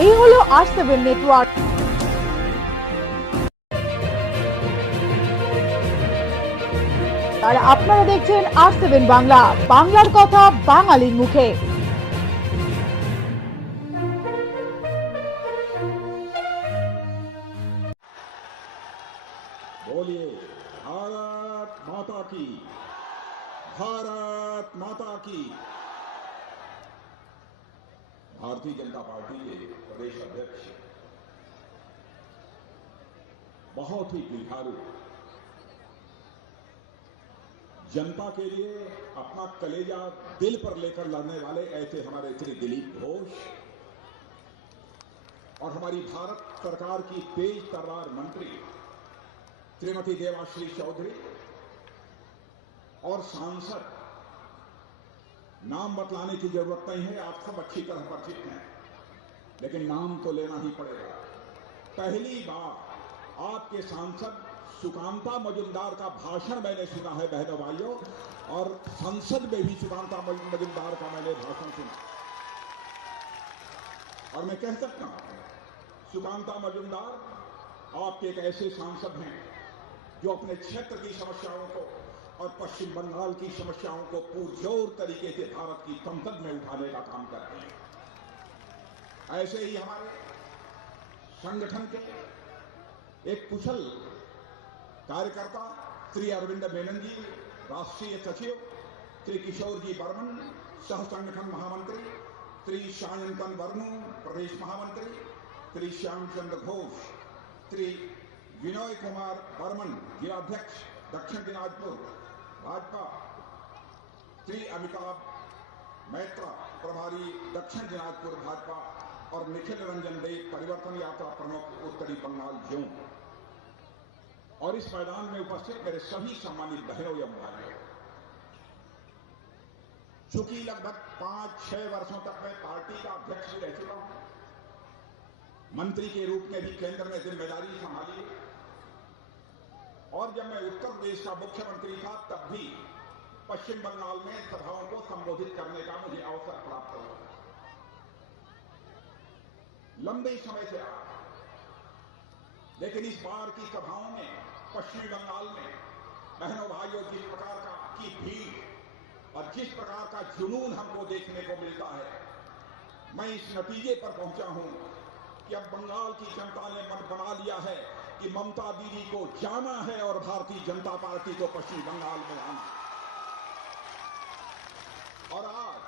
এই হলো R7 network. আর আপনারা দেখছেন R7 বাংলা, বাংলার কথা বাঙালির মুখে। बोलिए भारत माता की, भारत माता की। भारतीय जनता पार्टी के प्रदेश अध्यक्ष बहुत ही जुझारू, जनता के लिए अपना कलेजा दिल पर लेकर लड़ने वाले ऐसे हमारे श्री दिलीप घोष और हमारी भारत सरकार की तेज तर्रार मंत्री श्रीमती देवाश्री चौधरी और सांसद, नाम बतलाने की जरूरत नहीं है, आप सब अच्छी तरह परिचित हैं, लेकिन नाम तो लेना ही पड़ेगा। पहली बार आपके सांसद सुकांता मजुमदार का भाषण मैंने सुना है बहनों भाइयों, और संसद में भी सुकांता मजुमदार का मैंने भाषण सुना। और मैं कह सकता हूं सुकांता मजुमदार आपके एक ऐसे सांसद हैं जो अपने क्षेत्र की समस्याओं को और पश्चिम बंगाल की समस्याओं को पुरजोर तरीके से भारत की संसद में उठाने का काम करते हैं। ऐसे ही हमारे संगठन के एक कुशल कार्यकर्ता श्री अरविंद मेनन जी, राष्ट्रीय सचिव श्री किशोर जी बर्मन, सह संगठन महामंत्री श्री शायंतन वर्णु, प्रदेश महामंत्री श्री श्यामचंद्र घोष, श्री विनोय कुमार बर्मन, जिलाध्यक्ष दक्षिण दिनाजपुर भाजपा, श्री अमिताभ मैत्रा, प्रभारी दक्षिण दिनाजपुर भाजपा, और निखिल रंजन देव, परिवर्तन यात्रा प्रमुख उत्तरी बंगाल जोन। और इस मैदान में उपस्थित मेरे सभी सम्मानित बहनों एवं भाइयों, चूंकि लगभग 5-6 वर्षों तक मैं पार्टी का अध्यक्ष भी रह चुका हूं, मंत्री के रूप में भी केंद्र में जिम्मेदारी संभाली, और जब मैं उत्तर प्रदेश का मुख्यमंत्री था तब भी पश्चिम बंगाल में सभाओं को संबोधित करने का मुझे अवसर प्राप्त हुआ। लंबे समय से आया, लेकिन इस बार की सभाओं में पश्चिमी बंगाल में बहनों भाइयों जिस प्रकार की भीड़ और जिस प्रकार का जुनून हमको देखने को मिलता है, मैं इस नतीजे पर पहुंचा हूं कि अब बंगाल की जनता ने मन बना लिया है कि ममता दीदी को जाना है और भारतीय जनता पार्टी को पश्चिम बंगाल में आना। और आज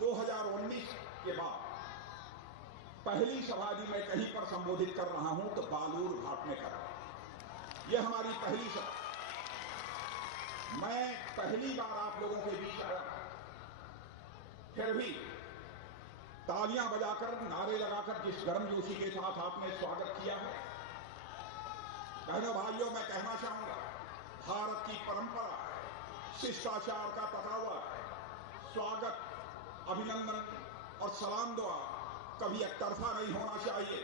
2019 के बाद पहली सभा भी मैं कहीं पर संबोधित कर रहा हूं तो बालूर घाट में कर रहा हूं। यह हमारी पहली सभा, मैं पहली बार आप लोगों के बीच आया, फिर भी तालियां बजाकर, नारे लगाकर जिस गर्मजोशी के साथ आपने स्वागत किया है, बहनों भाइयों मैं कहना चाहूंगा, भारत की परंपरा है, शिष्टाचार का पता हुआ है, स्वागत, अभिनंदन और सलाम दुआ कभी एकतरफा नहीं होना चाहिए।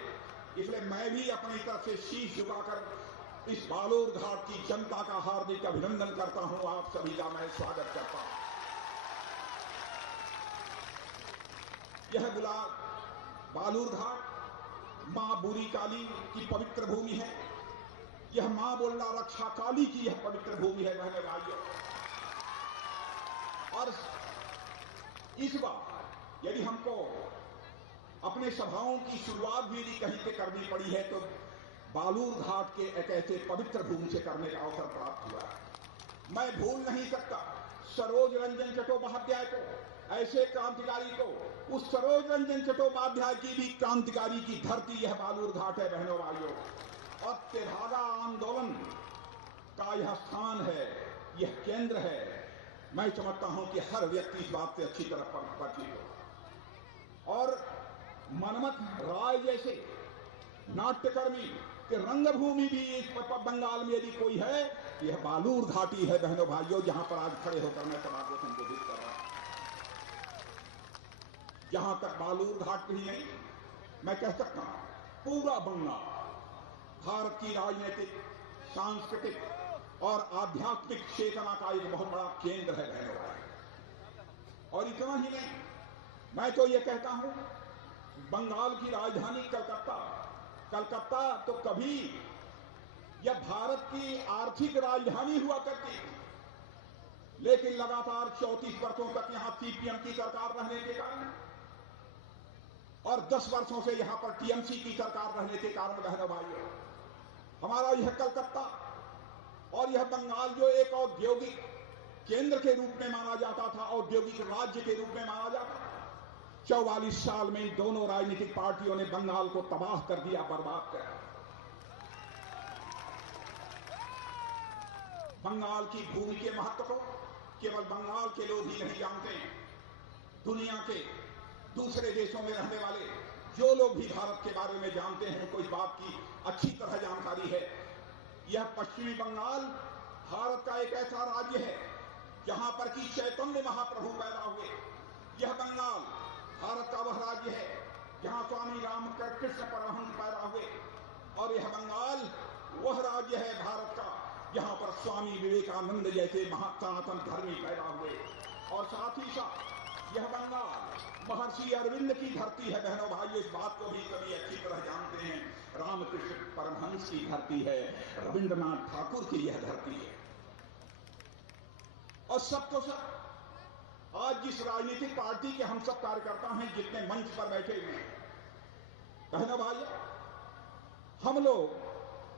इसलिए मैं भी अपनी तरफ से शीश झुकाकर इस बालूर घाट की जनता का हार्दिक अभिनंदन करता हूं, आप सभी का मैं स्वागत करता हूं। यह बालूर घाट मां बूरी काली की पवित्र भूमि है, यह मां बोलना रक्षा काली की यह पवित्र भूमि है बहने भाइयों। और इस बार यदि हमको अपने सभाओं की शुरुआत भी कहीं से करनी पड़ी है तो बालूर घाट के एक ऐसे पवित्र भूमि से करने का अवसर प्राप्त हुआ है। मैं भूल नहीं सकता सरोज रंजन चट्टोपाध्याय को, ऐसे क्रांतिकारी को, उस सरोज रंजन चट्टोपाध्याय की भी क्रांतिकारी की धरती यह बालूर घाट है बहनों भाइयों। और तेभागा आंदोलन का यह स्थान है, यह केंद्र है। मैं समझता हूं कि हर व्यक्ति इस बात से अच्छी तरह परिचित हो। और मनमथ राय जैसे नाट्यकर्मी के रंगभूमि भी इस बंगाल में यदि कोई है, यह बालूर घाटी है बहनों भाइयों, जहां पर आज खड़े होकर मैं सभा को संबोधित कर रहा हूं। जहां तक बालूर घाट ही नहीं, मैं कह सकता हूं पूरा बंगाल भारत की राजनीतिक, सांस्कृतिक और आध्यात्मिक चेतना का एक बहुत बड़ा केंद्र है बहनों भाई। और इतना ही नहीं, मैं तो ये कहता हूं बंगाल की राजधानी कलकत्ता तो कभी यह भारत की आर्थिक राजधानी हुआ करती थी, लेकिन लगातार 34 वर्षों तक यहां सीपीएम की सरकार रहने के कारण और 10 वर्षों से यहां पर टीएमसी की सरकार रहने के कारण बहनों भाइयों, हमारा यह कलकत्ता और यह बंगाल जो एक औद्योगिक केंद्र के रूप में माना जाता था, औद्योगिक राज्य के रूप में माना जाता था, 44 साल में इन दोनों राजनीतिक पार्टियों ने बंगाल को तबाह कर दिया, बर्बाद कर दिया। बंगाल की भूमि के महत्व को केवल बंगाल के लोग ही नहीं जानते हैं, दुनिया के दूसरे देशों में रहने वाले जो लोग भी भारत के बारे में जानते हैं उनको इस बात की अच्छी तरह जानकारी है। यह पश्चिमी बंगाल भारत का एक ऐसा राज्य है जहां पर कि चैतन्य महाप्रभु पैदा हुए। यह बंगाल भारत का वह राज्य है जहां स्वामी रामकृष्ण परमहंस पैदा हुए, और यह बंगाल वह राज्य है भारत का जहां पर स्वामी विवेकानंद जैसे सनातन धर्मी पैदा हुए, और साथ ही साथ यह बंगाल महर्षि अरविंद की धरती है। बहनों भाइयों, इस बात को भी सभी अच्छी तरह जानते हैं, रामकृष्ण परमहंस की धरती है, रविंद्रनाथ ठाकुर की यह धरती है। और सब तो सब आज जिस राजनीतिक पार्टी के हम सब कार्यकर्ता हैं, जितने मंच पर बैठे हुए हैं, बहनों भाइयों, हम लोग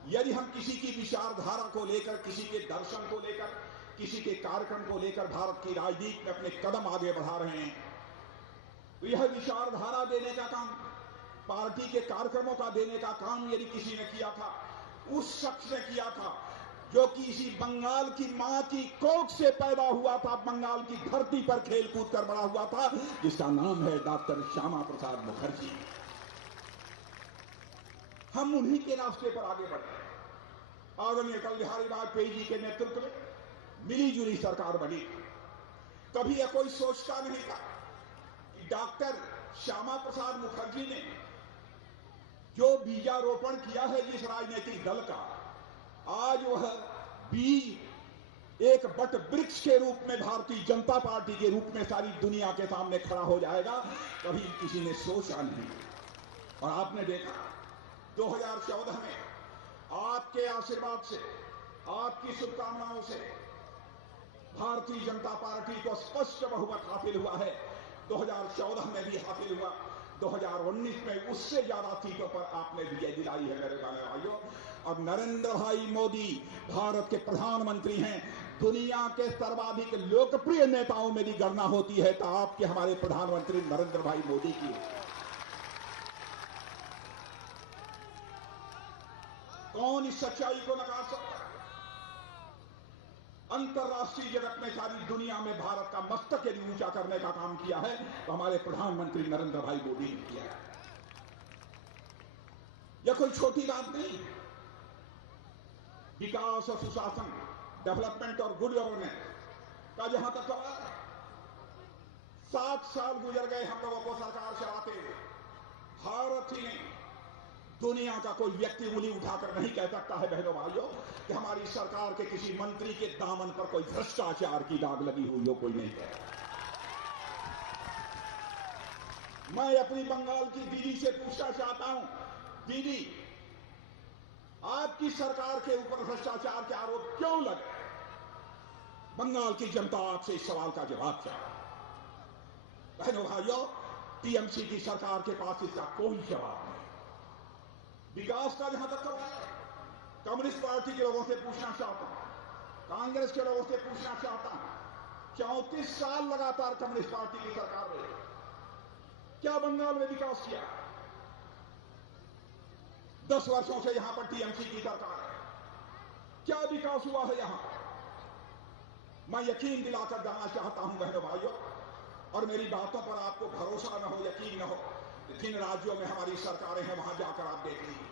यदि हम किसी की विचारधारा को लेकर, किसी के दर्शन को लेकर, किसी के कार्यक्रम को लेकर भारत की राजनीति में अपने कदम आगे बढ़ा रहे हैं, तो यह विचारधारा देने का काम, पार्टी के कार्यक्रमों का देने का काम यदि किसी ने किया था, उस शख्स ने किया था जो कि इसी बंगाल की मां की कोख से पैदा हुआ था, बंगाल की धरती पर खेल कूद कर बड़ा हुआ था, जिसका नाम है डॉक्टर श्यामा प्रसाद मुखर्जी। हम उन्हीं के रास्ते पर आगे बढ़ रहे। आदरणीय अटल बिहारी वाजपेयी जी के नेतृत्व में मिली जुली सरकार बनी। कभी यह कोई सोचता नहीं था कि डॉक्टर श्यामा प्रसाद मुखर्जी ने जो बीजारोपण किया है जिस राजनीतिक दल का, आज वह बीज एक बट वृक्ष के रूप में भारतीय जनता पार्टी के रूप में सारी दुनिया के सामने खड़ा हो जाएगा, कभी किसी ने सोचा नहीं। और आपने देखा 2014 में आपके आशीर्वाद से, आपकी शुभकामनाओं से भारतीय जनता पार्टी को स्पष्ट बहुमत हासिल हुआ है। 2014 में भी हासिल हुआ, 2019 में उससे ज्यादा सीटों पर आपने विजय दिलाई है मेरे भाइयों। और नरेंद्र भाई मोदी भारत के प्रधानमंत्री हैं। दुनिया के सर्वाधिक लोकप्रिय नेताओं में भी गणना होती है तो आपके हमारे प्रधानमंत्री नरेंद्र भाई मोदी की है। कौन इस सच्चाई को नकार सकता है? अंतर्राष्ट्रीय जगत में, सारी दुनिया में भारत का मस्तक यदि ऊंचा करने का काम किया है तो हमारे प्रधानमंत्री नरेंद्र भाई मोदी ने किया है। यह कोई छोटी बात नहीं। विकास और सुशासन, डेवलपमेंट और गुड गवर्नेंस का जहां तक सवाल है, 7 साल गुजर गए हम लोगों को सरकार चलाते हुए। भारत ही नहीं, दुनिया का कोई व्यक्ति उंगली उठाकर नहीं कह सकता है बहनों भाइयों कि हमारी सरकार के किसी मंत्री के दामन पर कोई भ्रष्टाचार की दाग लगी हुई हो, कोई नहीं कहता। मैं अपनी बंगाल की दीदी से पूछना चाहता हूं, दीदी आपकी सरकार के ऊपर भ्रष्टाचार के आरोप क्यों लगे? बंगाल की जनता आपसे इस सवाल का जवाब चाहे। बहनों भाइयों, टीएमसी की सरकार के पास इसका कोई जवाब नहीं। विकास का जहां तक सवाल है, कम्युनिस्ट पार्टी के लोगों से पूछना चाहता हूं, कांग्रेस के लोगों से पूछना चाहता हूं, 34 साल लगातार कम्युनिस्ट पार्टी की सरकार रही, क्या बंगाल में विकास किया? 10 वर्षों से यहां पर टीएमसी की सरकार है, क्या विकास हुआ है यहां? मैं यकीन दिलाकर जाना चाहता हूं बहनों भाइयों, और मेरी बातों पर आपको भरोसा न हो, यकीन न हो, जिन राज्यों में हमारी सरकारें हैं वहां जाकर आप देख लीजिए।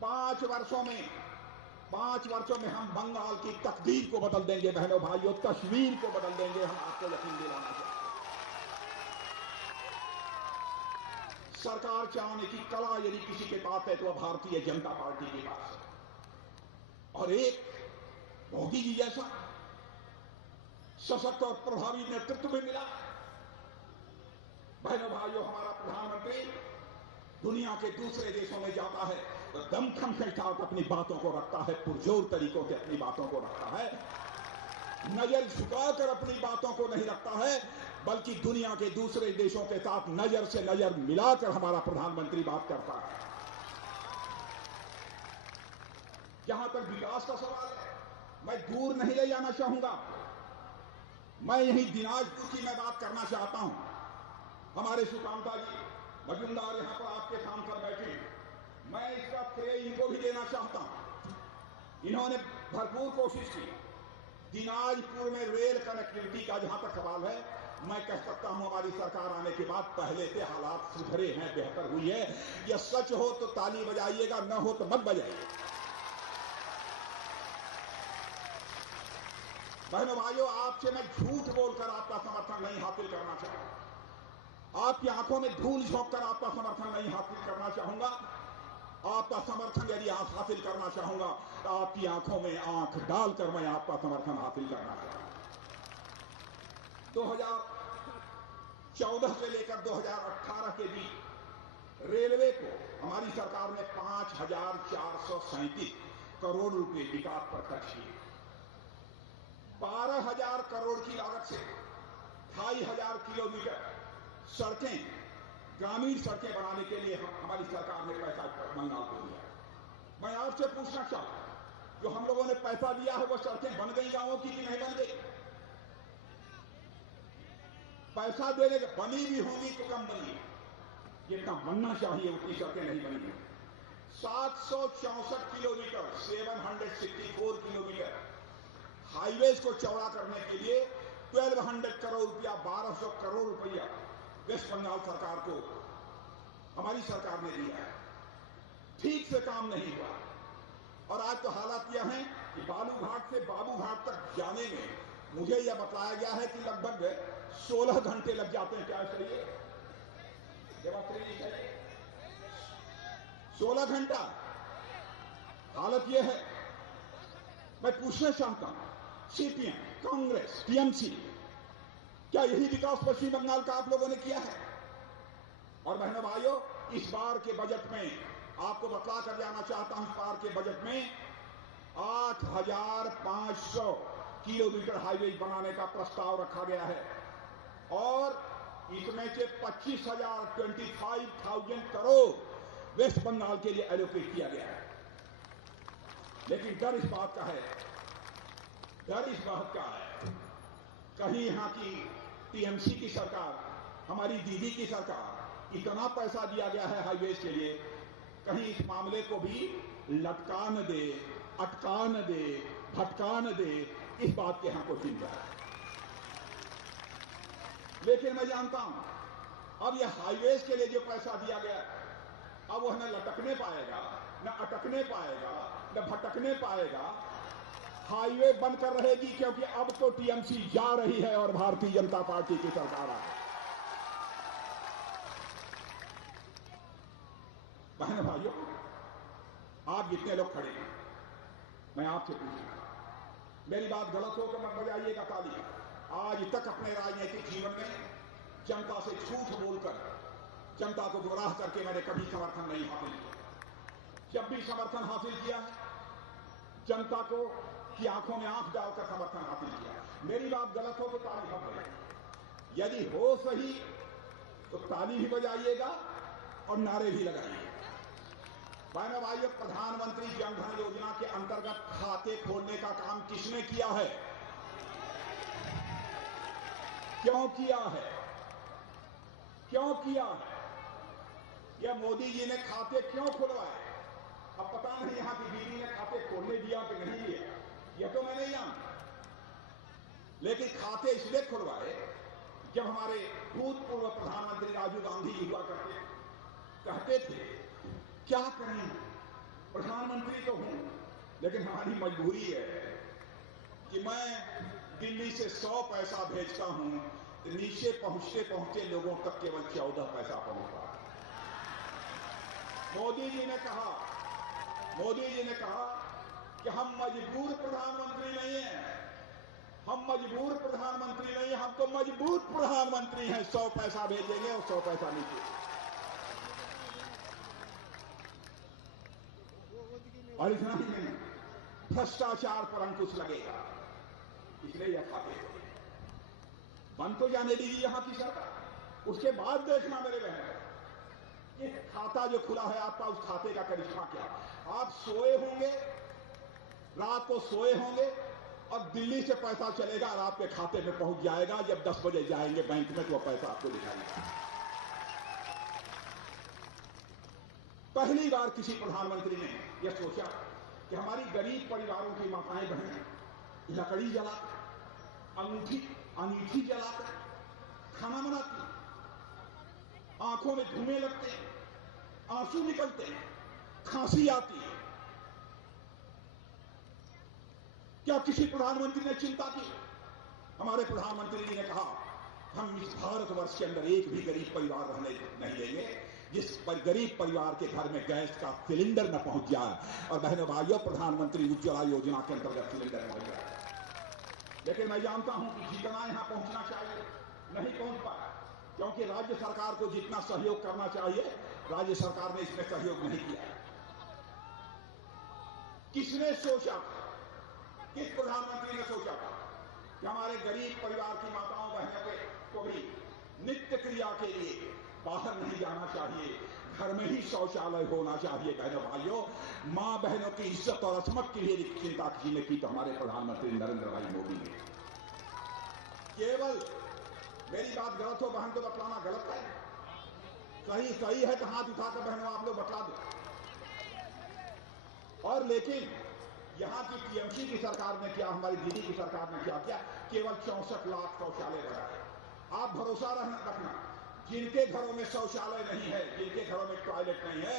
5 वर्षों में हम बंगाल की तकदीर को बदल देंगे बहनों भाइयों, कश्मीर को बदल देंगे, हम आपको यकीन दिलाना चाहते हैं। सरकार चलाने की कला यदि किसी के पास है तो भारतीय जनता पार्टी के पास है। और एक मोदी जी जैसा सशक्त और प्रभावी नेतृत्व में मिला, बहनों भाइयों, हमारा प्रधानमंत्री दुनिया के दूसरे देशों में जाता है तो दमखम के साथ अपनी बातों को रखता है, पुरजोर तरीकों से अपनी बातों को रखता है, नजर झुकाकर अपनी बातों को नहीं रखता है, बल्कि दुनिया के दूसरे देशों के साथ नजर से नजर मिलाकर हमारा प्रधानमंत्री बात करता है। जहां तक विकास का सवाल है, मैं दूर नहीं ले जाना चाहूंगा, मैं यही दिनाजपुर की मैं बात करना चाहता हूं। हमारे सुकांता जी मजूमदार यहां पर आपके सांसद बैठे, मैं इसका श्रेय इनको भी देना चाहता हूं। इन्होंने भरपूर कोशिश की। दिनाजपुर में रेल कनेक्टिविटी का जहां तक सवाल है, मैं कह सकता हूं हमारी सरकार आने के बाद पहले से हालात सुधरे हैं, बेहतर हुई है। यह सच हो तो ताली बजाइएगा, न हो तो मत बजाइए। बहनों भाइयों, आपसे मैं झूठ बोलकर आपका समर्थन नहीं हासिल करना चाहूंगा, आपकी आंखों में धूल झोंककर आपका समर्थन नहीं हासिल करना चाहूंगा। आपका समर्थन यदि आप हासिल करना चाहूंगा तो आपकी आंखों में आंख डालकर मैं आपका समर्थन हासिल करना चाहूंगा। 2014 से लेकर 2018 के बीच रेलवे को हमारी सरकार ने 5,437 करोड़ रुपए विकास पर खर्च किए। 12,000 करोड़ की लागत से 2,500 किलोमीटर सड़कें, ग्रामीण सड़कें बनाने के लिए हमारी सरकार ने पैसा मंगाल को दिया। मैं आपसे पूछना चाहता हूं, जो हम लोगों ने पैसा दिया है वो सड़कें बन गई गांवों की कि नहीं बन गई? पैसा देने के बनी भी होंगी तो कम बनी, जितना बनना चाहिए उतनी सड़कें नहीं बनी। 764 किलोमीटर 764 किलोमीटर हाईवेज को चौड़ा करने के लिए 1200 करोड़ रुपया, 1200 करोड़ रुपया वेस्ट बंगाल सरकार को हमारी सरकार ने दिया है। ठीक से काम नहीं हुआ। और आज तो हालात यह है कि बालूघाट से बाबूघाट तक जाने में मुझे यह बताया गया है कि लगभग 16 घंटे लग जाते हैं। क्या सही है? ये बात सही है? 16 घंटा। हालत यह है, मैं पूछना चाहता हूं, सीपीएम, कांग्रेस, टीएमसी, क्या यही विकास पश्चिम बंगाल का आप लोगों ने किया है? और बहनों भाइयों, इस बार के बजट में आपको बतला कर जाना चाहता हूं, इस बार के बजट में 8,500 किलोमीटर हाईवे बनाने का प्रस्ताव रखा गया है और इसमें से 25,000 करोड़ वेस्ट बंगाल के लिए एलोकेट किया गया है। लेकिन डर इस बात का है, कहीं यहां की टीएमसी की सरकार, हमारी दीदी की सरकार, इतना पैसा दिया गया है हाईवेज के लिए, कहीं इस मामले को भी लटका न दे, अटका न दे, भटका न दे, इस बात की हमको चिंता है। लेकिन मैं जानता हूं अब यह हाईवेज के लिए जो पैसा दिया गया, अब वह न लटकने पाएगा, न अटकने पाएगा, न भटकने पाएगा। हाईवे बनकर रहेगी, क्योंकि अब तो टीएमसी जा रही है और भारतीय जनता पार्टी की सरकार आ रही है। बहन भाइयों, आप जितने लोग खड़े हैं, मैं आपसे पूछूंगा, मेरी बात गलत हो तो मत बजाइएगा ताली। आज तक अपने राजनीतिक जीवन में जनता से झूठ बोलकर, जनता को गुमराह करके मैंने कभी समर्थन नहीं हासिल किया। जब भी समर्थन हासिल किया, जनता को की आंखों में आंख डालकर समर्थन हासिल किया। मेरी बात गलत हो तो ताली मत बजाइए, यदि हो सही तो ताली भी बजाइएगा और नारे भी लगाइएगा। बहनों भाइयों, प्रधानमंत्री जन धन योजना के अंतर्गत खाते खोलने का काम किसने किया है? क्यों किया है? क्यों किया है? यह मोदी जी ने खाते क्यों खुलवाए? अब पता नहीं यहां की दीदी ने खाते खोलने दिया कि नहीं दिया, यह तो मैं नहीं जानता। लेकिन खाते इसलिए खुलवाए, जब हमारे भूतपूर्व प्रधानमंत्री राजीव गांधी जी हुआ कहते थे क्या करें, प्रधानमंत्री तो हूं, लेकिन हमारी मजबूरी है कि मैं दिल्ली से 100 पैसा भेजता हूं तो नीचे पहुंचते पहुंचते लोगों तक केवल 14 पैसा पहुंचता है। मोदी जी ने कहा कि हम मजबूर प्रधानमंत्री नहीं हैं, हम मजबूर प्रधानमंत्री नहीं, हम तो मजबूत प्रधानमंत्री हैं। 100 पैसा भेजेंगे और 100 पैसा नीचे। और इतना ही नहीं, भ्रष्टाचार पर अंकुश लगेगा, इसलिए यह खाते बंद तो जाने दीजिए यहां की सरकार। उसके बाद देखना मेरे बहन, ये खाता जो खुला है आपका, उस खाते का करिश्मा क्या। आप सोए होंगे, रात को सोए होंगे और दिल्ली से पैसा चलेगा और आपके खाते में पहुंच जाएगा। जब 10 बजे जाएंगे बैंक में तो वह पैसा आपको दिखाएगा। पहली बार किसी प्रधानमंत्री ने यह सोचा कि हमारी गरीब परिवारों की माताएं बहनें लकड़ी जलाकर, अंगीठी जलाकर खाना बनाती, आंखों में धुएं लगते हैं, आंसू निकलते हैं, खांसी आती है। क्या किसी प्रधानमंत्री ने चिंता की? हमारे प्रधानमंत्री जी ने कहा, हम इस भारतवर्ष के अंदर एक भी गरीब परिवार रहने नहीं देंगे जिस पर गरीब परिवार के घर में गैस का सिलेंडर न पहुंच जाए। और बहनों भाइयों, प्रधानमंत्री उज्ज्वला योजना के अंतर्गत सिलेंडर पहुंच जाए। लेकिन मैं जानता हूं कि जितना यहां पहुंचना चाहिए नहीं पहुंच पाया, क्योंकि राज्य सरकार को जितना सहयोग करना चाहिए राज्य सरकार ने इसमें सहयोग नहीं किया। किसने सोचा, किस प्रधानमंत्री ने सोचा था कि हमारे गरीब परिवार की माताओं बहनों को भी नित्य क्रिया के लिए बाहर नहीं जाना चाहिए, घर में ही शौचालय होना चाहिए। बहनों भाइयों, मां बहनों की इज्जत और असमत के लिए चिंता किसी ने की तो हमारे प्रधानमंत्री नरेंद्र भाई मोदी ने। केवल मेरी बात गलत हो बहन तो बतलाना गलत है, सही है तो हाथ उठाकर बहनों आप लोग बतला दो। और लेकिन यहां की टीएमसी की सरकार ने क्या, हमारी दीदी की सरकार ने क्या किया, केवल 64 लाख शौचालय बनाए। आप भरोसा रखना, जिनके घरों में शौचालय नहीं है, जिनके घरों में टॉयलेट नहीं है,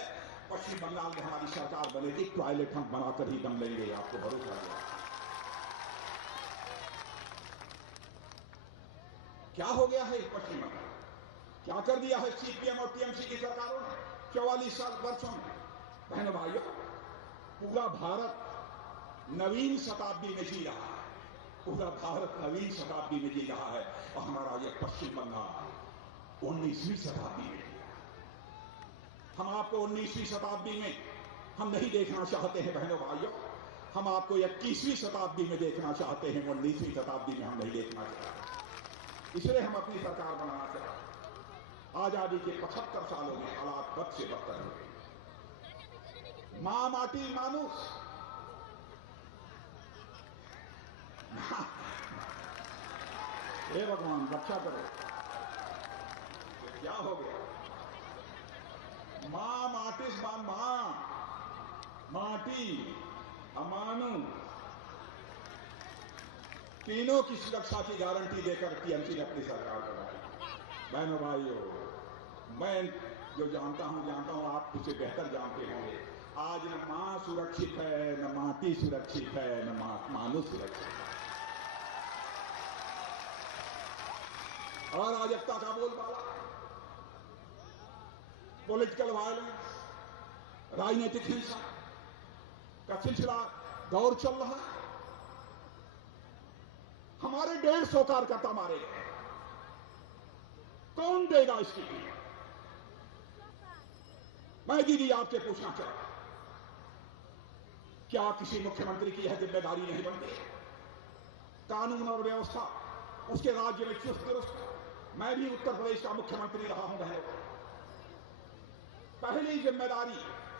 पश्चिम बंगाल में हमारी सरकार बनेगी, टॉयलेट हम बनाकर ही दम लेंगे, आपको भरोसा है। क्या हो गया है पश्चिम बंगाल, क्या कर दिया है सीपीएम और टीएमसी की सरकारों ने 44 वर्षों में। बहनों भाइयों, पूरा भारत नवीन शताब्दी में जी रहा है, पूरा भारत नवीन शताब्दी में जी रहा है और हमारा यह पश्चिम बंगाल 19वीं शताब्दी में जी रहा है। हम आपको 19वीं शताब्दी में हम नहीं देखना चाहते हैं बहनों भाइयों, हम आपको 21वीं शताब्दी में देखना चाहते हैं, 19वीं शताब्दी में हम नहीं देखना चाहते। इसलिए हम अपनी सरकार बनाना चाहते हैं। आजादी के 75 सालों में हालात बद से बदतर हो गए। मां माटी मानुष, हे भगवान रक्षा करो, क्या हो गया। मां माटिस मां माटी अमानु, तीनों की सुरक्षा की गारंटी देकर टीएमसी ने अपनी सरकार बनाई। बहनों भाइयों, मैं जो जानता हूं आप उसे बेहतर जानते होंगे। आज न मां सुरक्षित है, न माटी सुरक्षित है, न मानुष सुरक्षित है। अराजकता का बोलबाला, पॉलिटिकल वायलेंस, राजनीतिक हिंसा का सिलसिला दौर चल रहा है। हमारे 150 कार्यकर्ता मारे गए, कौन देगा इसकी? मैं दीदी आपसे पूछना चाहता, क्या किसी मुख्यमंत्री की यह जिम्मेदारी नहीं बनती? कानून और व्यवस्था उसके राज्य में चुस्त दुरुस्त। मैं भी उत्तर प्रदेश का मुख्यमंत्री रहा हूं बहनों। पहली जिम्मेदारी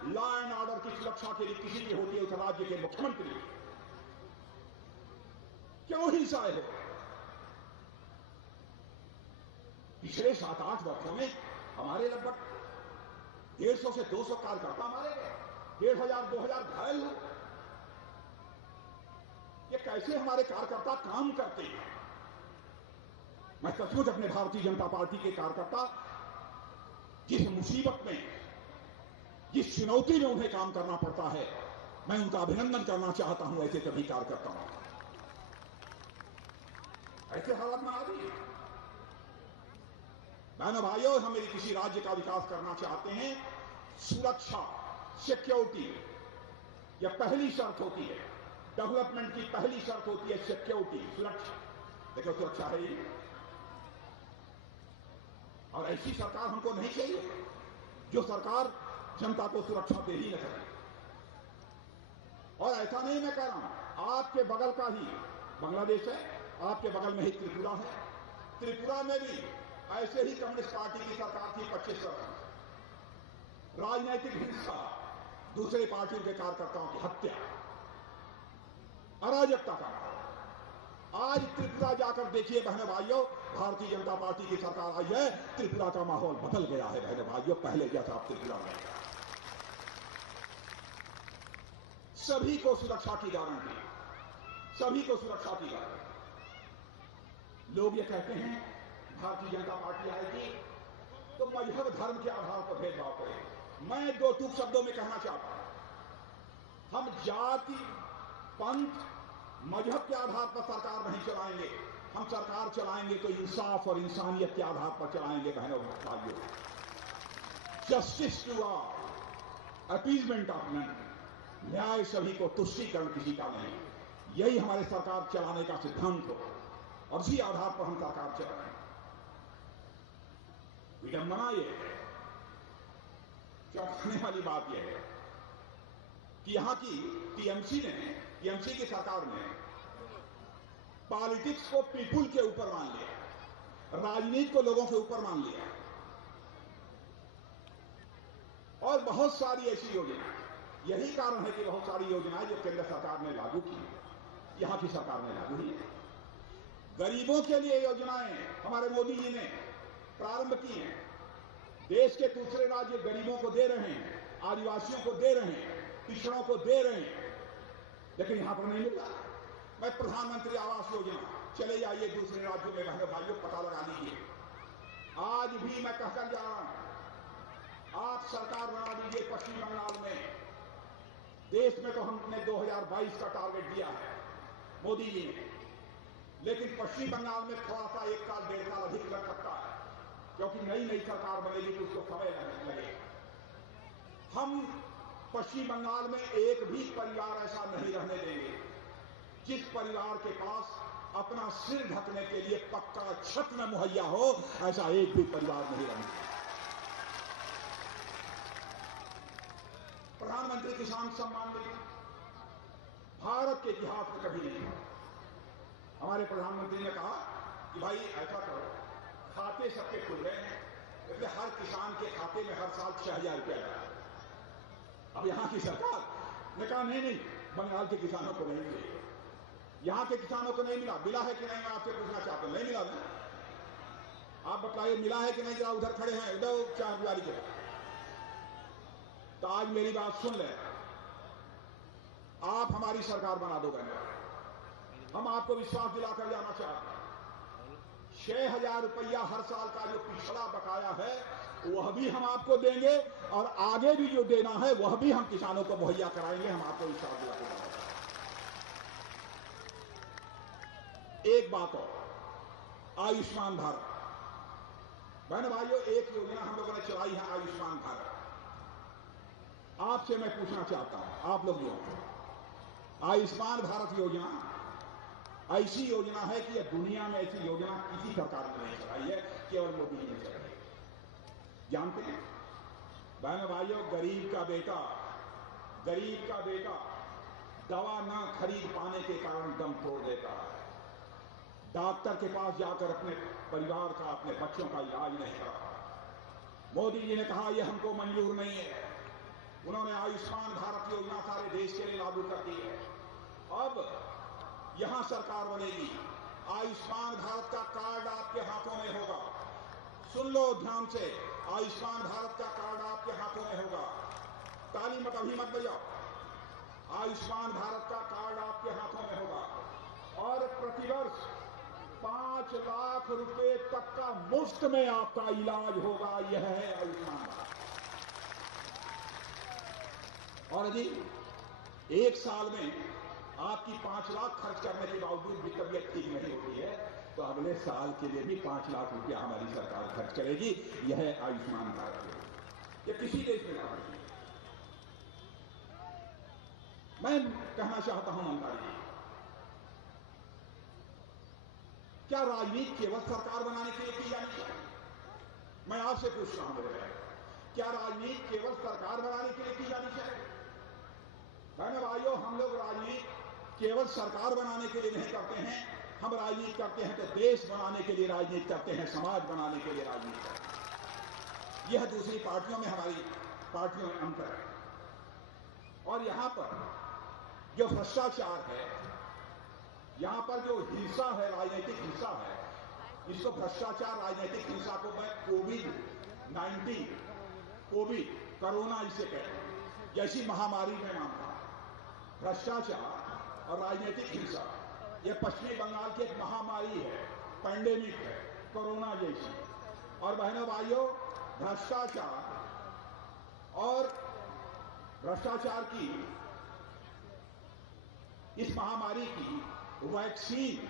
लॉ एंड ऑर्डर की सुरक्षा के लिए किसी की होती है उस राज्य के मुख्यमंत्री। क्यों हिंसाएं हो? पिछले 7-8 वर्षों में हमारे लगभग 150 से 200 कार्यकर्ता मारे गए, 1500-2000 घायल हुए। ये कैसे हमारे कार्यकर्ता काम करते हैं? मैं सचमुच अपने भारतीय जनता पार्टी के कार्यकर्ता जिस मुसीबत में, जिस चुनौती में उन्हें काम करना पड़ता है, मैं उनका अभिनंदन करना चाहता हूं। ऐसे सभी कार्यकर्ताओं, ऐसे हालात में आ रही है। बहनों भाइयों, हम यदि किसी राज्य का विकास करना चाहते हैं, सुरक्षा, सिक्योरिटी यह पहली शर्त होती है। डेवलपमेंट की पहली शर्त होती है सिक्योरिटी, सुरक्षा। देखो सुरक्षा है ही, और ऐसी सरकार हमको नहीं चाहिए जो सरकार जनता को सुरक्षा दे ही न सके। और ऐसा नहीं मैं कह रहा हूं, आपके बगल का ही बांग्लादेश है, आपके बगल में ही त्रिपुरा है। त्रिपुरा में भी ऐसे ही कम्युनिस्ट पार्टी की सरकार थी 25 वर्ष। राजनैतिक हिंसा, दूसरे पार्टियों के कार्यकर्ताओं की हत्या, अराजकता का। आज त्रिपुरा जाकर देखिए बहनों भाइयों, भारतीय जनता पार्टी की सरकार आई है, त्रिपुरा का माहौल बदल गया है बहनों भाइयों, पहले जैसा आप त्रिपुरा में। सभी को सुरक्षा की गारंटी, सभी को सुरक्षा की गारंटी। लोग ये कहते हैं भारतीय जनता पार्टी आएगी तो मजहब धर्म के आधार पर भेदभाव करेगी। मैं दो टूक शब्दों में कहना चाहता हूं, हम जाति, पंथ, मजहब के आधार पर सरकार नहीं चलाएंगे। हम सरकार चलाएंगे तो इंसाफ और इंसानियत के आधार पर चलाएंगे बहनों भाइयों। Justice to all, appeasement of none, न्याय सभी को, तुष्टीकरण किसी का नहीं। यही हमारे सरकार चलाने का सिद्धांत हो और इसी आधार पर हम सरकार चलाएं। विडंबना यह है, चौंकाने वाली बात यह है कि यहां की टीएमसी की सरकार ने पॉलिटिक्स को पीपुल के ऊपर मान लिया, राजनीति को लोगों के ऊपर मान लिया। और बहुत सारी ऐसी योजनाएं, यही कारण है कि बहुत सारी योजनाएं जो केंद्र सरकार ने लागू की, यहां की सरकार ने लागू की। गरीबों के लिए योजनाएं हमारे मोदी जी ने प्रारंभ की हैं। देश के दूसरे राज्य गरीबों को दे रहे हैं, आदिवासियों को दे रहे हैं, पिछड़ों को दे रहे हैं, लेकिन यहां पर नहीं मिलता। मैं प्रधानमंत्री आवास योजना, चले जाइए दूसरे राज्यों में बहनों भाइयों, पता लगा लीजिए। आज भी मैं कहकर जा रहा हूं, आप सरकार बना दीजिए पश्चिम बंगाल में। देश में तो हमने 2022 का टारगेट दिया है मोदी जी ने, लेकिन पश्चिम बंगाल में थोड़ा सा 1 साल 1.5 साल अधिक लग सकता है, क्योंकि नई सरकार बनेगी तो उसको समय लगेगा। हम पश्चिम बंगाल में एक भी परिवार ऐसा नहीं रहने देंगे जिस परिवार के पास अपना सिर ढकने के लिए पक्का छत न मुहैया हो, ऐसा एक भी परिवार नहीं रहने देंगे। प्रधानमंत्री किसान सम्मान निधि भारत के इतिहास में कभी नहीं हुआ। हमारे प्रधानमंत्री ने कहा कि भाई ऐसा करो, खाते सबके खुल रहे हैं, इसलिए हर किसान के खाते में हर साल 6,000 रुपया जाए। अब यहां की सरकार ने कहा नहीं, बंगाल के किसानों को नहीं मिलेगा, यहां के किसानों को नहीं मिला। मिला है कि नहीं, मैं आपसे पूछना चाहता हूं। नहीं मिला ना, आप बताइए मिला है कि नहीं? जरा उधर खड़े हैं, उधर चारदीवारी के। तो आज मेरी बात सुन ले, आप हमारी सरकार बना दो बहनों, हम आपको विश्वास दिलाकर जाना चाहते हैं। 6,000 रुपया हर साल का जो पिछड़ा बकाया है वह भी हम आपको देंगे, और आगे भी जो देना है वह भी हम किसानों को मुहैया कराएंगे। हम आपको विश्वास दिलाकर जाना चाहते हैं। एक बात और, आयुष्मान भारत बहनों भाइयों, एक योजना हम लोगों ने चलाई है, आयुष्मान भारत। आपसे मैं पूछना चाहता हूं, आप लोग जो आयुष्मान भारत योजना ऐसी योजना है कि यह दुनिया में ऐसी योजना किसी सरकार ने नहीं चलाई है, केवल मोदी जी ने चलाई है। जानते हैं बहनों भाइयों, गरीब का बेटा दवा ना खरीद पाने के कारण दम तोड़ देता है, डॉक्टर के पास जाकर अपने परिवार का, अपने बच्चों का इलाज नहीं करता। मोदी जी ने कहा यह हमको मंजूर नहीं है। उन्होंने आयुष्मान भारत योजना सारे देश के लिए लागू कर दी है। अब यहां सरकार बनेगी, आयुष्मान भारत का कार्ड आपके हाथों में होगा। सुन लो ध्यान से, आयुष्मान भारत का कार्ड आपके हाथों में होगा। ताली मत अभी मत बजाओ। आयुष्मान भारत का कार्ड आपके हाथों में होगा और प्रतिवर्ष 5 लाख रुपए तक का मुफ्त में आपका इलाज होगा। यह है आयुष्मान भारत। और यदि 1 साल में आपकी 5 लाख खर्च करने के बावजूद भी तबीयत ठीक नहीं होती है, तो अगले साल के लिए भी 5 लाख रुपया हमारी सरकार खर्च करेगी। यह है आयुष्मान भारत। यह किसी देश में लागू नहीं। मैं कहना चाहता हूं ममता जी, क्या राजनीति केवल सरकार बनाने के लिए की जानी चाहिए? मैं आपसे पूछ रहा हूं मेरे भाई, क्या राजनीति केवल सरकार बनाने के लिए की जानी चाहिए? बहनों भाइयों, हम लोग राजनीति केवल सरकार बनाने के लिए नहीं करते हैं। हम राजनीति करते हैं तो देश बनाने के लिए राजनीति करते हैं, समाज बनाने के लिए राजनीति करते हैं। यह दूसरी पार्टियों में, हमारी पार्टियों में अंतर है। और यहां पर जो भ्रष्टाचार है, यहां पर जो हिंसा है, राजनीतिक हिंसा है, इसको भ्रष्टाचार राजनीतिक हिंसा को मैं कोविड-19, कोरोना इसे कहते हैं, जैसी महामारी में मानता हूं। भ्रष्टाचार और राजनीतिक हिंसा यह पश्चिमी बंगाल की एक महामारी है, पैंडेमिक है, कोरोना जैसी। और बहनों भाइयों, भ्रष्टाचार और भ्रष्टाचार की इस महामारी की वैक्सीन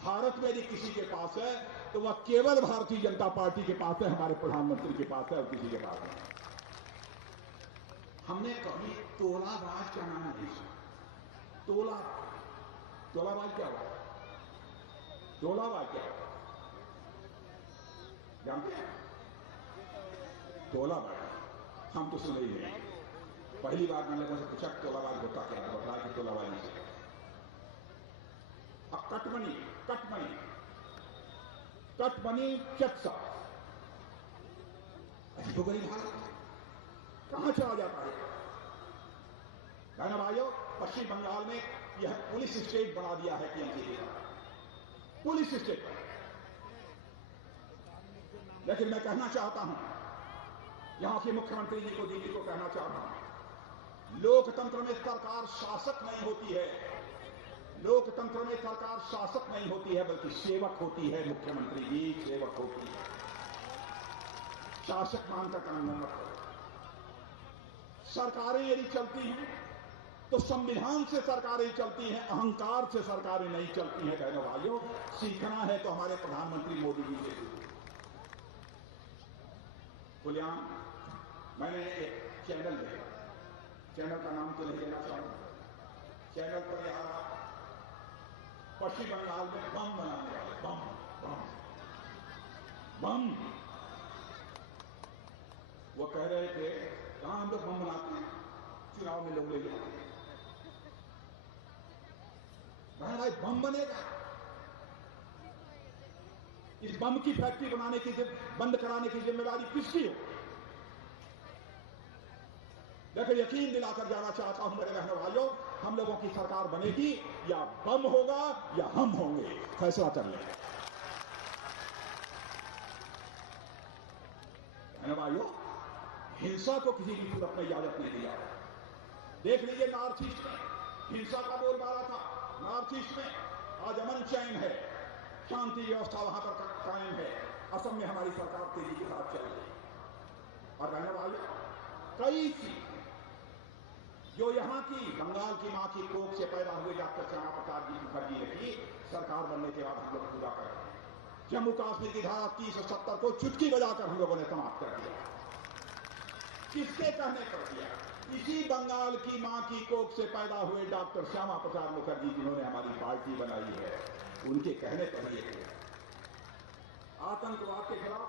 भारत में यदि किसी के पास है तो वह केवल भारतीय जनता पार्टी के पास है, हमारे प्रधानमंत्री के पास है, और किसी के पास नहीं। हमने कभी तोलाबाज का नाम नहीं सुना। तोलाबाज क्या हुआ? तोलाबाज क्या हुआ जानते हैं? तोलाबाज हम तो सुने ही नहीं। पहली बार मैंने लोगों से पूछा तोलाबाज होता क्या है, बताया कि तोलाबाजी से कटमनी चक्सा तो गरीब भारत कहां चला जाता है? कहना भाइयों, पश्चिम बंगाल में यह पुलिस स्टेट बना दिया है टीएमसी के साथ, पुलिस स्टेट। लेकिन मैं कहना चाहता हूं, यहां के मुख्यमंत्री जी को, दीदी को कहना चाहता हूं, लोकतंत्र में सरकार शासक नहीं होती है। लोकतंत्र में सरकार शासक नहीं होती है, बल्कि सेवक होती है। मुख्यमंत्री जी सेवक होती है, शासक मानकर काम मत करो। सरकारें यदि चलती हैं तो संविधान से सरकारें चलती हैं, अहंकार से सरकारें नहीं चलती हैं। बहनों भाइयों, सीखना है तो हमारे प्रधानमंत्री मोदी जी से सीखो। कल्याण, मैंने एक चैनल देखा, चैनल का नाम तो नहीं लेना चाहूंगा। चैनल पर यहां पश्चिम बंगाल में बम बनाने वाले, बम वो कह रहे थे, कहां हम लोग बम बनाते हैं? चुनाव में लोग ले जाते हैं। भाई बम बनेगा, इस बम की फैक्ट्री बनाने की, बंद कराने की जिम्मेदारी किसकी हो? लेकिन यकीन दिलाकर जाना चाहता हूं मेरे बहनों भाइयों, हम लोगों की सरकार बनेगी, या बम होगा या हम होंगे, फैसला कर लेंगे। बहनों भाइयों, हिंसा को किसी की सूरत में इजाजत नहीं दिया। देख लीजिए नॉर्थ ईस्ट में हिंसा का बोलबाला था। नॉर्थ ईस्ट में आज अमन चैन है, शांति व्यवस्था वहां पर कायम है। असम में हमारी सरकार तेजी के साथ चल रही है। और बहनों भाइयों, कई चीज जो यहां की बंगाल की मां की कोख से पैदा हुए डॉक्टर श्यामा प्रसाद जी मुखर्जी ने की, सरकार बनने के बाद हम लोग पूरा कर रहे हैं। जम्मू कश्मीर की धारा 370 को चुटकी बजाकर हम लोगों ने समाप्त कर दिया। किसके कहने पर दिया? इसी बंगाल की मां की कोख से पैदा हुए डॉक्टर श्यामा प्रसाद मुखर्जी जिन्होंने हमारी पार्टी बनाई है, उनके कहने पर यह किया। आतंकवाद के खिलाफ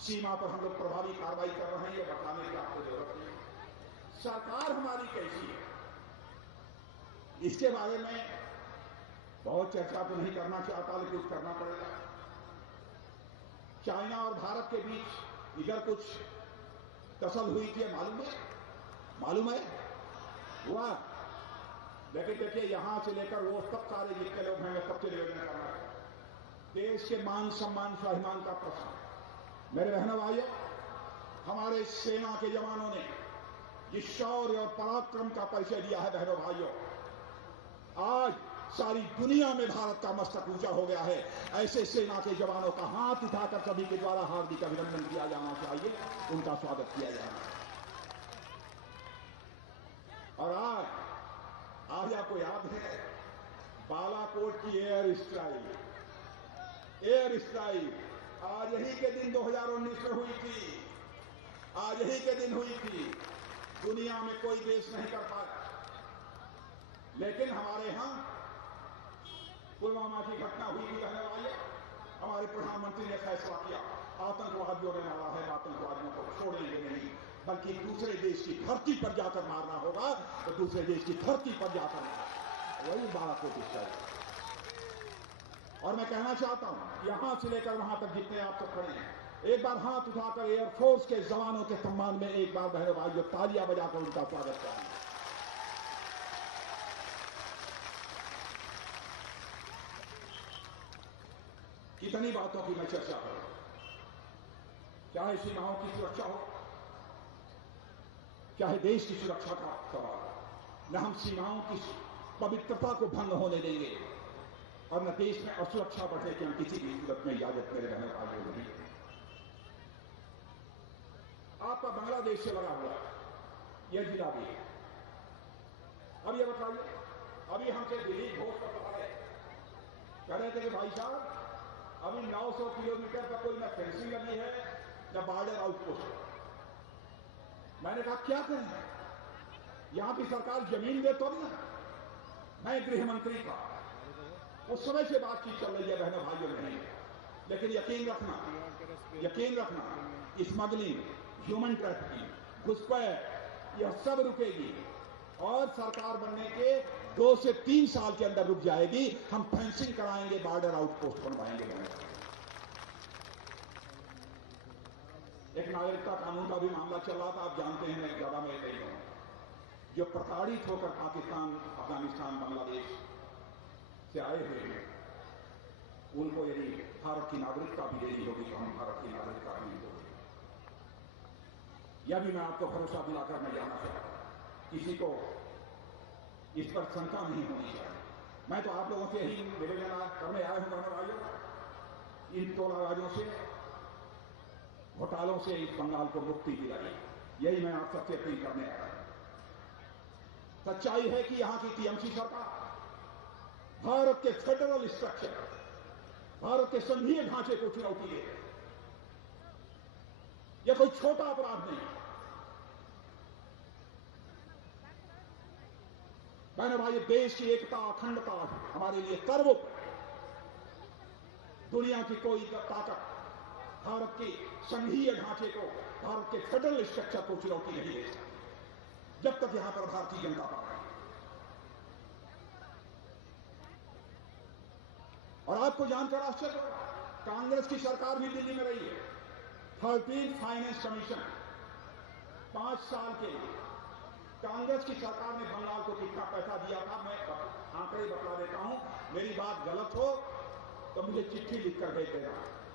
सीमा पर हम लोग प्रभावी कार्रवाई कर रहे हैं, ये बताने की आपको जरूरत नहीं। सरकार हमारी कैसी है इसके बारे में बहुत चर्चा तो नहीं करना चाहता, लेकिन कुछ करना पड़ेगा। चाइना और भारत के बीच इधर कुछ टसल हुई थी, मालूम है हुआ। लेकिन देखिए, यहां से लेकर वो सब सारे जितने लोग हैं सबसे निवेदन करना है, देश के मान सम्मान स्वाभिमान का प्रश्न। मेरे बहनों भाइयों, हमारे सेना के जवानों ने जिस शौर्य और पराक्रम का परिचय दिया है, बहनों भाइयों, आज सारी दुनिया में भारत का मस्तक ऊंचा हो गया है। ऐसे सेना के जवानों का हाथ उठाकर सभी के द्वारा हार्दिक अभिनंदन किया जाना चाहिए, उनका स्वागत किया जाना चाहिए। और आज आपको याद है बालाकोट की एयर स्ट्राइक आज यही के दिन 2019 में हुई थी। आज यही के दिन हुई थी। दुनिया में कोई देश नहीं कर पाया। लेकिन हमारे यहां पुलवामा की घटना हुई थी, रहने वाले हमारे प्रधानमंत्री ने फैसला किया आतंकवादियों ने मारा है, आतंकवादियों को छोड़ेंगे नहीं, बल्कि दूसरे देश की धरती पर जाकर मारना होगा, तो दूसरे देश की धरती पर जाकर मारना, वही बात होती चाहिए। और मैं कहना चाहता हूं, यहां से लेकर वहां तक जितने आप सब खड़े हैं, एक बार हाथ उठाकर एयरफोर्स के जवानों के सम्मान में एक बार बहनों भाइयों तालियां बजाकर उनका स्वागत करें। कितनी बातों की मैं चर्चा करूं, चाहे सीमाओं की सुरक्षा हो, चाहे देश की सुरक्षा का सवाल, न हम सीमाओं की पवित्रता को भंग होने देंगे और न देश में असुरक्षा बढ़े कि हम किसी भी सूरत में इजाजत करे रहने वाले नहीं। आपका बांग्लादेश से लगा हुआ यह जिला भी है। अब ये बताइए, अभी हमसे दिलीप घोष का पता है, कह रहे थे कि भाई साहब अभी 900 किलोमीटर पर कोई न फेंसिंग लगी है न बॉर्डर आउटपोस्ट। मैंने कहा क्या करें, यहां की सरकार जमीन दे तो ना। मैं गृह मंत्री था, उस समय से बातचीत चल रही है बहनों भाइयों नहीं, लेकिन यकीन रखना स्मगलिंग, ह्यूमन ट्रैफिकिंग, घुसपैठ, यह सब रुकेगी और सरकार बनने के 2 से 3 साल के अंदर रुक जाएगी। हम फेंसिंग कराएंगे, बॉर्डर आउटपोस्ट बनवाएंगे। एक नागरिकता कानून का भी मामला चल रहा था, आप जानते हैं, मैं ज्यादा में नहीं हूं, जो प्रताड़ित होकर पाकिस्तान, अफगानिस्तान, बांग्लादेश से आए हुए हैं, उनको यदि भारत की नागरिकता भी देनी होगी तो हम भारत की नागरिकता भी देंगे। यह भी मैं आपको भरोसा दिलाकर मैं जानना चाहता हूं, किसी को इस पर शंका नहीं होनी चाहिए। मैं तो आप लोगों से यही निवेदन करने आया हूं बहनों भाइयों, इन तोलाबाजों से, घोटालों से इस बंगाल को मुक्ति दिलाई, यही मैं आप सबसे अपील करने आया हूं। सच्चाई है कि यहां की टीएमसी सरकार भारत के फेडरल स्ट्रक्चर, भारत के संघीय ढांचे को चुनौती दे रही है। यह कोई छोटा अपराध नहीं है बहनों भाई, देश की एकता, अखंडता हमारे लिए सर्वोपरि। दुनिया की कोई ताकत भारत के संघीय ढांचे को, भारत के फेडरल स्ट्रक्चर को चुनौती नहीं दे सकती जब तक यहां पर भारतीय जनता पार्टी। और आपको जानकर आश्चर्य होगा, कांग्रेस की सरकार भी दिल्ली में रही है। 13 फाइनेंस कमीशन 5 साल के लिए कांग्रेस की सरकार ने बंगाल को कितना पैसा दिया था, मैं आंकड़े बता देता हूं। मेरी बात गलत हो तो मुझे चिट्ठी लिखकर भेज देना,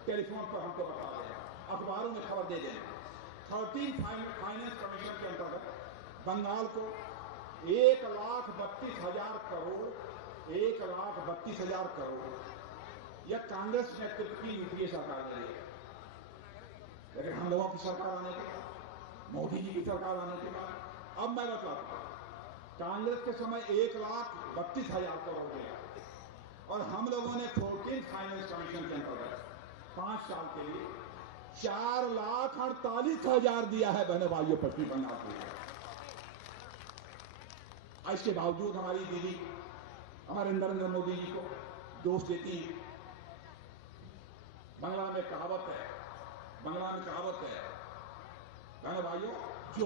टेलीफोन पर हमको बता देना, अखबारों में खबर दे देना। 13 फाइनेंस कमीशन के अंतर्गत बंगाल को 1,32,000 करोड़, 1,32,000 करोड़ यह कांग्रेस नेतृत्व की यूपीए सरकार ने दी। लेकिन हम लोगों की सरकार आने के बाद, मोदी जी की सरकार आने के बाद, अब मैं बताता हूं, कांग्रेस के समय 1,32,000 करोड़ दिया और हम लोगों ने 14 फाइनेंस कमीशन के अंतर्गत 5 साल के लिए 4,48,000 दिया है बहनों भाइयों पश्चिम बंगाल को। इसके बावजूद हमारी दीदी, हमारे नरेंद्र मोदी जी को दोष देती है। बंगला में कहावत है बहनों भाइयों, जो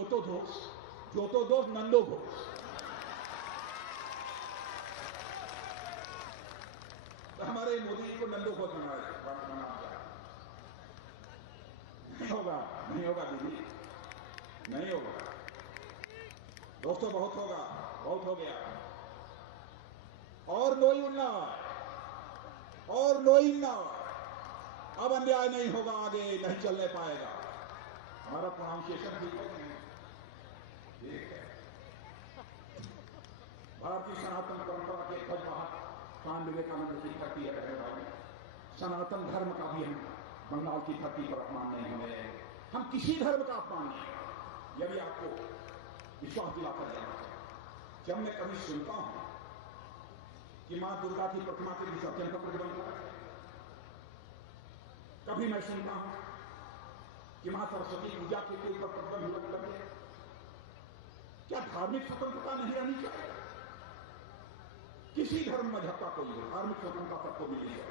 तो दोष नंदो घोष। तो हमारे मोदी जी को नंदो घोष बनाना नहीं होगा दीदी, नहीं होगा दोस्तों, बहुत हो गया। और नोई ना, अब अन्याय नहीं होगा, आगे नहीं चलने पाएगा। हमारा प्रोनाउंसिएशन ठीक है। भारतीय सनातन परंपरा के ध्वज स्वामी विवेकानंद की धरती है। सनातन धर्म का भी हम बंगाल की धरती पर अपमान नहीं होने देंगे। हम किसी धर्म का अपमान नहीं, यदि आपको विश्वास दिलाकर जाना चाहिए। जब मैं कभी सुनता हूं कि मां दुर्गा की प्रतिमा के विसर्जन का प्रतिबंध है, कभी मैं सुनता हूं कि मां सरस्वती पूजा के ऊपर प्रतिबंध लगे, क्या धार्मिक स्वतंत्रता नहीं रहनी चाहिए? किसी धर्म मजहब का कोई हो, धार्मिक स्वतंत्रता सबको मिली है।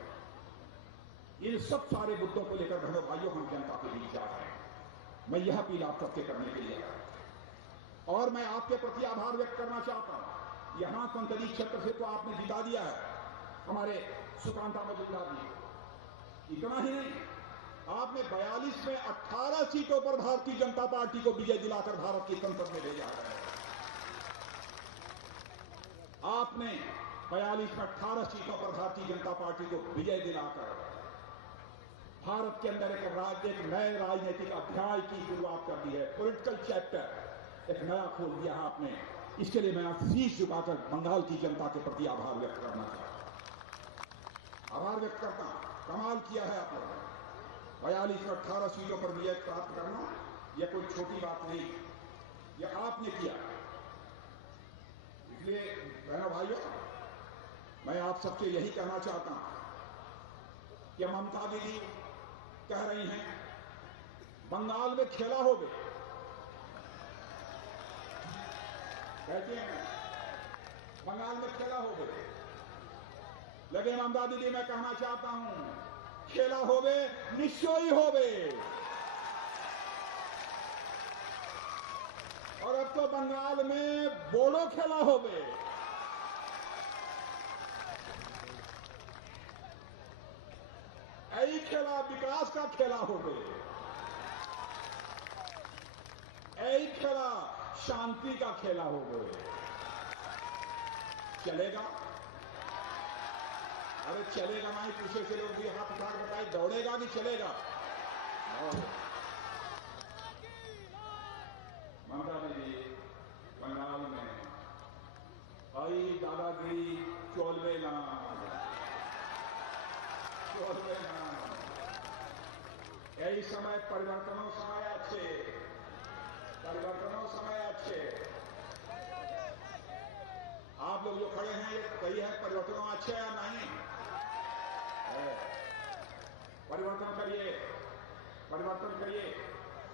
इन सब सारे मुद्दों को लेकर बहनों भाइयों हम जनता के बीच जा रहे हैं। मैं यह अपील आप सबसे करने के लिए आया और मैं आपके प्रति आभार व्यक्त करना चाहता हूं। यहां संसदीय क्षेत्र से तो आपने जिता दिया है हमारे सुकांता मजूमदार जी। इतना ही नहीं, आपने 42 में 18 सीटों पर भारतीय जनता पार्टी को विजय दिलाकर भारत की संसद में भेजा है। आपने 42 में 18 सीटों पर भारतीय जनता पार्टी को विजय दिलाकर भारत के अंदर एक नए राजनीतिक अध्याय की शुरुआत कर दी है। पॉलिटिकल चैप्टर एक नया खोल दिया है आपने। इसके लिए मैं आज शीश झुकाकर बंगाल की जनता के प्रति आभार व्यक्त करना चाहता हूं। आभार व्यक्त करता हूं। कमाल किया है आप लोगों ने। 42 में 18 सीटों पर विजय प्राप्त करना यह कोई छोटी बात नहीं, यह आपने किया। इसलिए बहनों भाइयों, मैं आप सबसे यही कहना चाहता हूं कि ममता दीदी कह रही हैं बंगाल में खेला हो गए, कहते हैं बंगाल में खेला हो गए। लेकिन ममता दीदी मैं कहना चाहता हूं खेला हो गए निश्चय ही हो गए। और अब तो बंगाल में बोडो खेला हो गए। यही खेला विकास का खेला हो गए, यही खेला शांति का खेला हो गए। चलेगा? अरे चलेगा नहीं, पीछे से लोग भी हाथ उठा कर बताए दौड़ेगा कि चलेगा? ममता दीदी बंगाल में आई दादागिरी चोलवे ना, यही समय परिवर्तनों समय अच्छे, परिवर्तनों समय अच्छे। आप लोग जो खड़े हैं ये सही है, परिवर्तनों अच्छे या नहीं? परिवर्तन करिए, परिवर्तन करिए।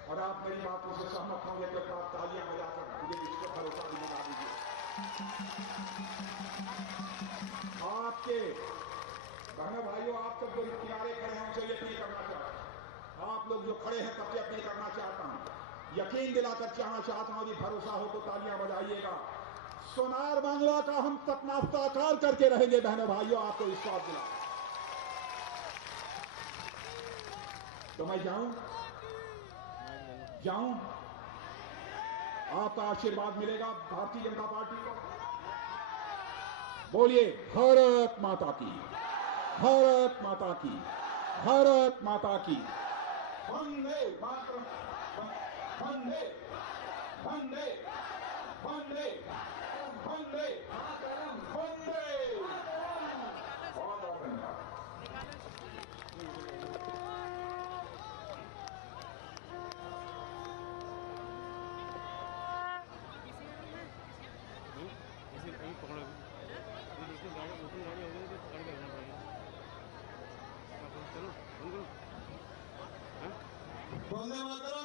और आप मेरी बातों से सहमत होंगे तो आप तालियां बजाकर मुझे विश्व भरोसा दिला दीजिए। आपके बहनों भाइयों, आप सब जो किनारे खड़े हैं उनसे अपील करना चाहता हूं। आप लोग जो खड़े हैं सबसे अपील करना चाहता हूं, यकीन दिलाकर कहना चाहता हूं, यदि भरोसा हो तो तालियां बजाइएगा। सोनार बांग्ला का हम सपना साकार करके रहेंगे बहनों भाइयों, आपको विश्वास दिला। तो मैं जाऊं, आपका आशीर्वाद मिलेगा भारतीय जनता पार्टी को। बोलिए भारत माता की, भारत माता की, भारत माता की। वंदे मातरम, वंदे वंदे वंदे वंदे वंदे। बहुत बहुत धन्यवाद। वंदे मातरम।